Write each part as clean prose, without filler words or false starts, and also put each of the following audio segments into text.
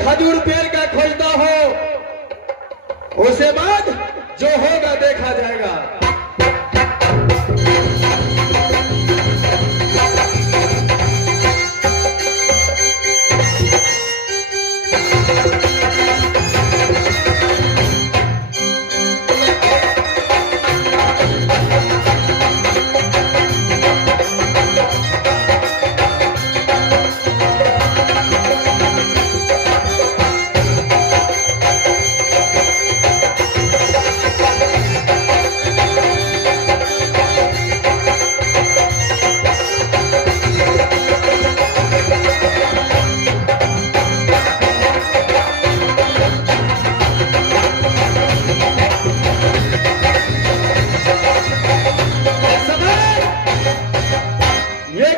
खजूर पेड़ का खोजता हो, उसे बाद जो होगा देखा जाएगा।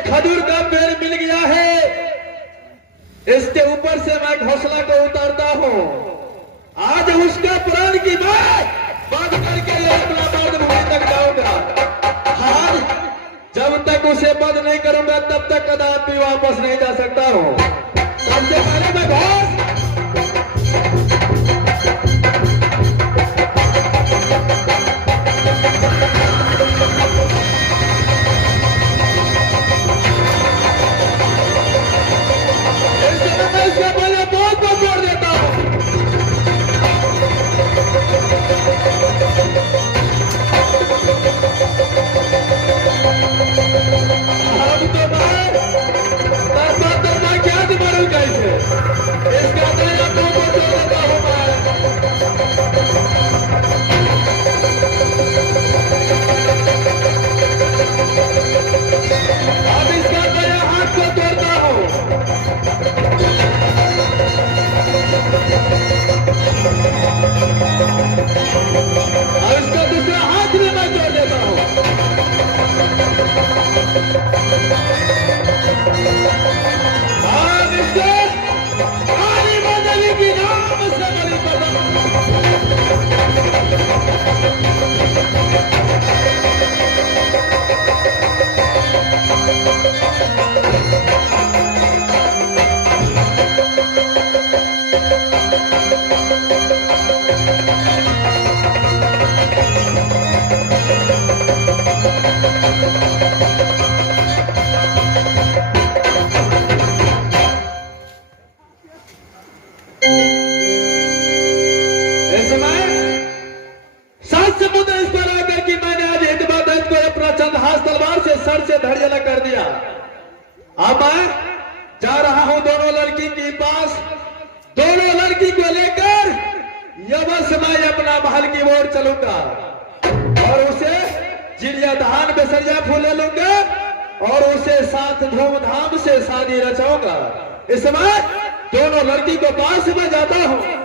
खजूर का पेड़ मिल गया है, इसके ऊपर से मैं घोंसला को उतारता हूं। आज उसका प्राण की बात करके अपना मर्द भूमि तक जाऊंगा। आज जब तक उसे बंद नहीं करूंगा तब तक कदापि वापस नहीं जा सकता हूं। सबसे पहले मैं घोष सर से धड़ल्ला कर दिया। अब मैं जा रहा हूं दोनों लड़की के पास। दोनों लड़की को लेकर यवस मैं अपना महल की ओर चलूंगा और उसे चिड़िया धान बेसरिया फूले लूंगा और उसे साथ धूमधाम से शादी रचाऊंगा। इस समय दोनों लड़की को पास में जाता हूं।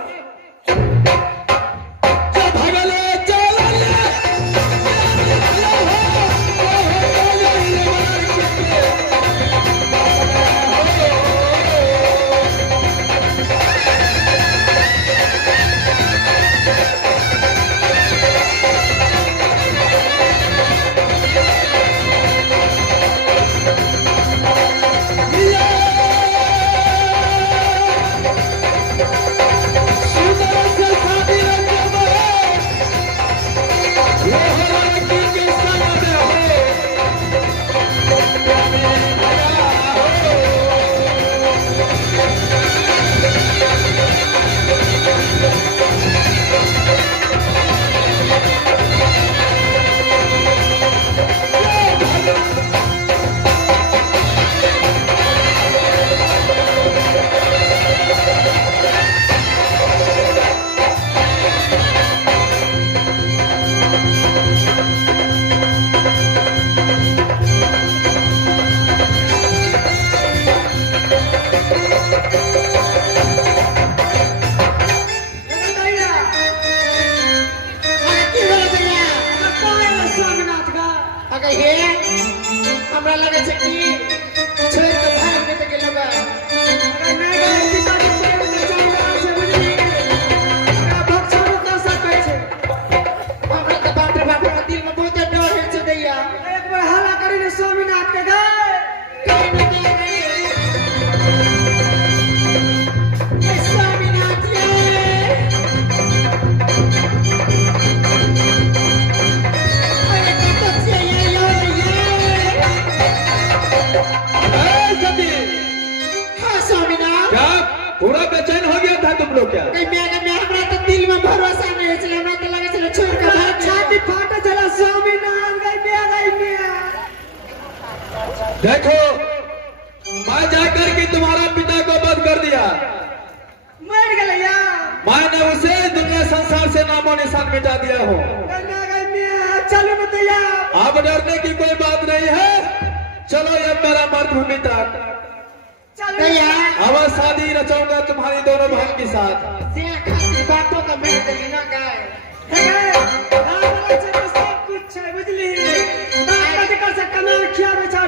देखो मैं जाकर के तुम्हारा पिता को वध कर दिया, मर गया। मैंने उसे दुनिया संसार से नामो निशान मिटा दिया हो। चलो भैया, अब डरने की कोई बात नहीं है, चलो ये मेरा मरुभूमि तक। भैया अब शादी रचाऊंगा तुम्हारी दोनों बहन के साथ। बातों का मैं देना गाय सब कुछ है बुझली। कर सकता मैं खिया बेचा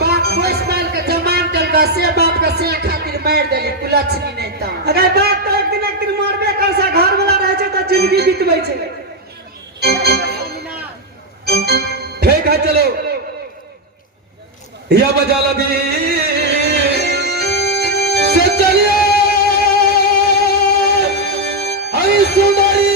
बाप पोस पाल के जमान कर से बाप का से खातिर मार देली कुलछनी नहीं ता। अगर बाप तो एक दिन मारबे कर सा घर वाला रहे छे त जिंदगी बितबै छे। ठीक है चलो या बजा लगी से चलिए हरी सुंदरी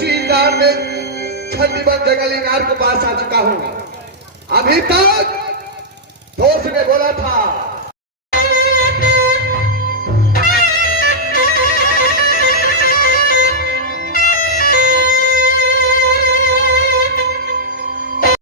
इसी दान में छठीवन जंगल इनार के पास आ चुका हूँ। अभी तक दोस्त ने बोला था